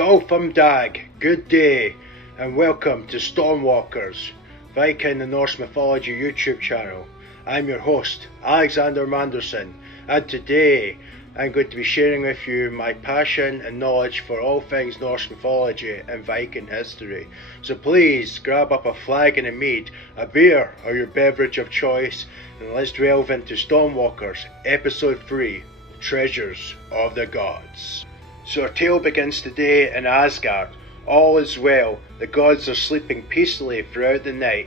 Golfum Dag, good day, and welcome to Stormwalkers, Viking and Norse Mythology YouTube channel. I'm your host, Alexander Manderson, and today I'm going to be sharing with you my passion and knowledge for all things Norse mythology and Viking history. So please grab up a flagon of mead, a beer or your beverage of choice, and let's delve into Stormwalkers, Episode 3, Treasures of the Gods. So our tale begins today in Asgard. All is well, the gods are sleeping peacefully throughout the night.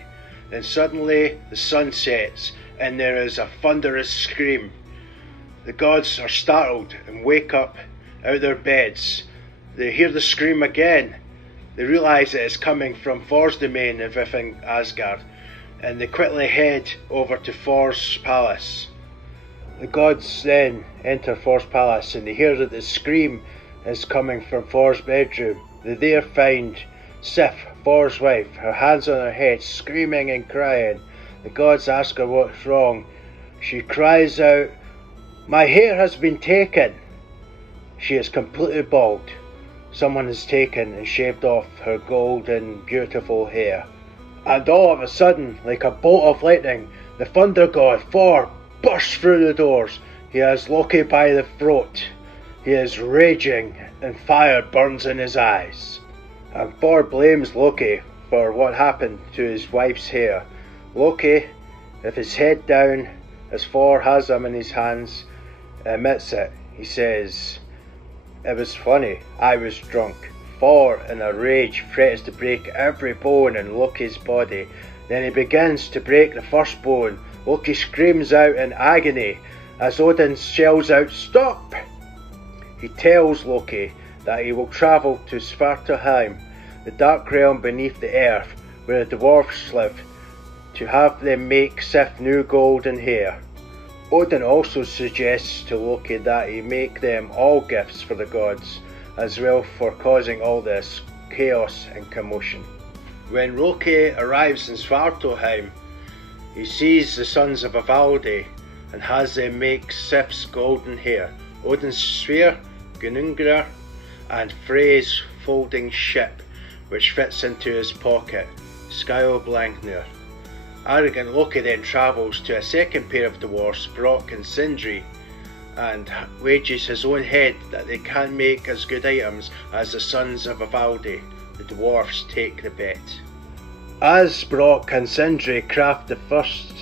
Then suddenly the sun sets and there is a thunderous scream. The gods are startled and wake up out of their beds. They hear the scream again. They realise that it's coming from Thor's domain within Asgard, and they quickly head over to Thor's palace. The gods then enter Thor's palace and they hear that the scream is coming from Thor's bedroom. They there find Sif, Thor's wife, her hands on her head, screaming and crying. The gods ask her what's wrong. She cries out, "My hair has been taken!" She is completely bald. Someone has taken and shaved off her golden, beautiful hair. And all of a sudden, like a bolt of lightning, the thunder god Thor bursts through the doors. He has Loki by the throat. He is raging and fire burns in his eyes. And Thor blames Loki for what happened to his wife's hair. Loki, with his head down, as Thor has him in his hands, admits it. He says, "It was funny, I was drunk." Thor, in a rage, threatens to break every bone in Loki's body. Then he begins to break the first bone. Loki screams out in agony as Odin shells out, "Stop!" He tells Loki that he will travel to Svartalheim, the dark realm beneath the earth, where the dwarfs live, to have them make Sif new golden hair. Odin also suggests to Loki that he make them all gifts for the gods, as well for causing all this chaos and commotion. When Loki arrives in Svartalheim, he sees the sons of Ivaldi and has them make Sif's golden hair, Odin's sphere, Gungnir, and Frey's folding ship, which fits into his pocket, Skjoldblangnir. Arrogant Loki then travels to a second pair of dwarfs, Brock and Sindri, and wages his own head that they can't make as good items as the sons of Ivaldi. The dwarfs take the bet. As Brock and Sindri craft the first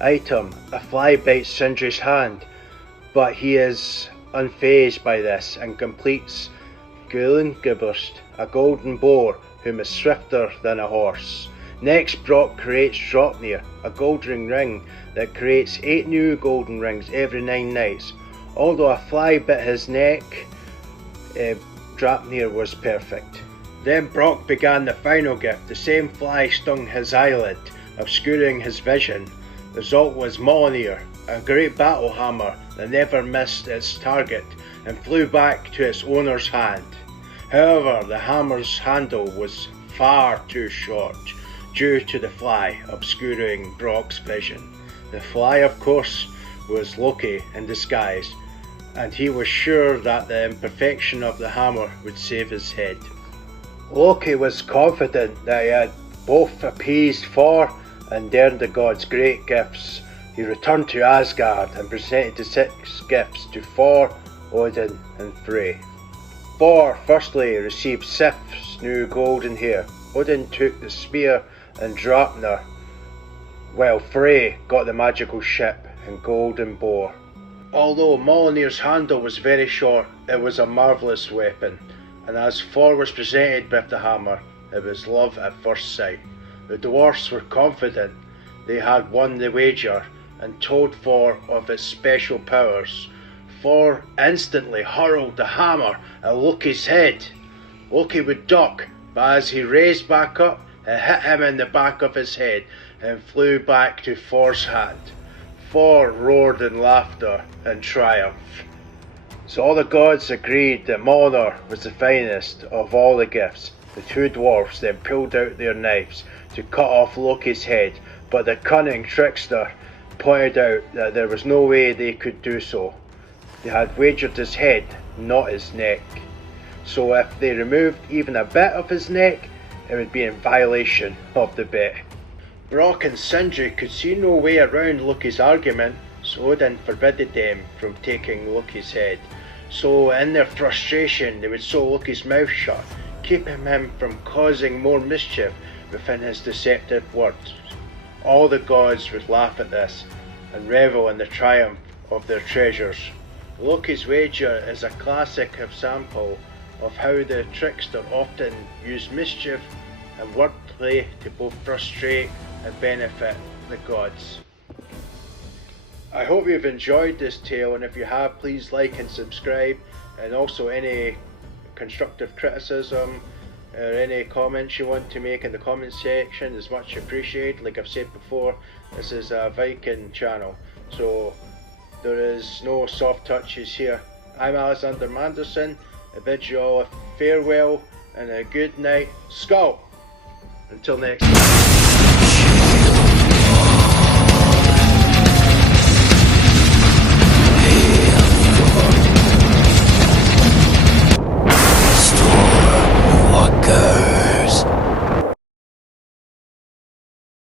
item, a fly bites Sindri's hand, but he is unfazed by this and completes Gullingeburst, a golden boar whom is swifter than a horse. Next, Brock creates Draupnir, a golden ring that creates 8 new golden rings every 9 nights. Although a fly bit his neck, Draupnir was perfect. Then Brock began the final gift. The same fly stung his eyelid, obscuring his vision. The result was Mjolnir, a great battle hammer that never missed its target and flew back to its owner's hand. However, the hammer's handle was far too short due to the fly obscuring Brock's vision. The fly, of course, was Loki in disguise, and he was sure that the imperfection of the hammer would save his head. Loki was confident that he had both appeased Thor and earned the gods great gifts. He returned to Asgard and presented the 6 gifts to Thor, Odin and Frey. Thor firstly received Sif's new golden hair. Odin took the spear and Draupnir, while Frey got the magical ship and golden boar. Although Mjolnir's handle was very short, it was a marvellous weapon, and as Thor was presented with the hammer, it was love at first sight. The dwarfs were confident they had won the wager and told Thor of its special powers. Thor instantly hurled the hammer at Loki's head. Loki would duck, but as he raised back up, it hit him in the back of his head and flew back to Thor's hand. Thor roared in laughter and triumph. So all the gods agreed that Mjolnir was the finest of all the gifts. The 2 dwarfs then pulled out their knives to cut off Loki's head, but the cunning trickster pointed out that there was no way they could do so. They had wagered his head, not his neck. so if they removed even a bit of his neck, it would be in violation of the bet. Brock and Sindri could see no way around Loki's argument, so Odin forbade them from taking Loki's head. So in their frustration they would sew Loki's mouth shut, keeping him from causing more mischief within his deceptive words. All the gods would laugh at this and revel in the triumph of their treasures. Loki's wager is a classic example of how the trickster often used mischief and wordplay to both frustrate and benefit the gods. I hope you've enjoyed this tale, and if you have, please like and subscribe, and also any constructive criticism or any comments you want to make in the comment section is much appreciated. Like I've said before, this is a Viking channel, so there is no soft touches here. I'm Alexander Manderson. I bid you all a farewell and a good night. Skål! Until next time.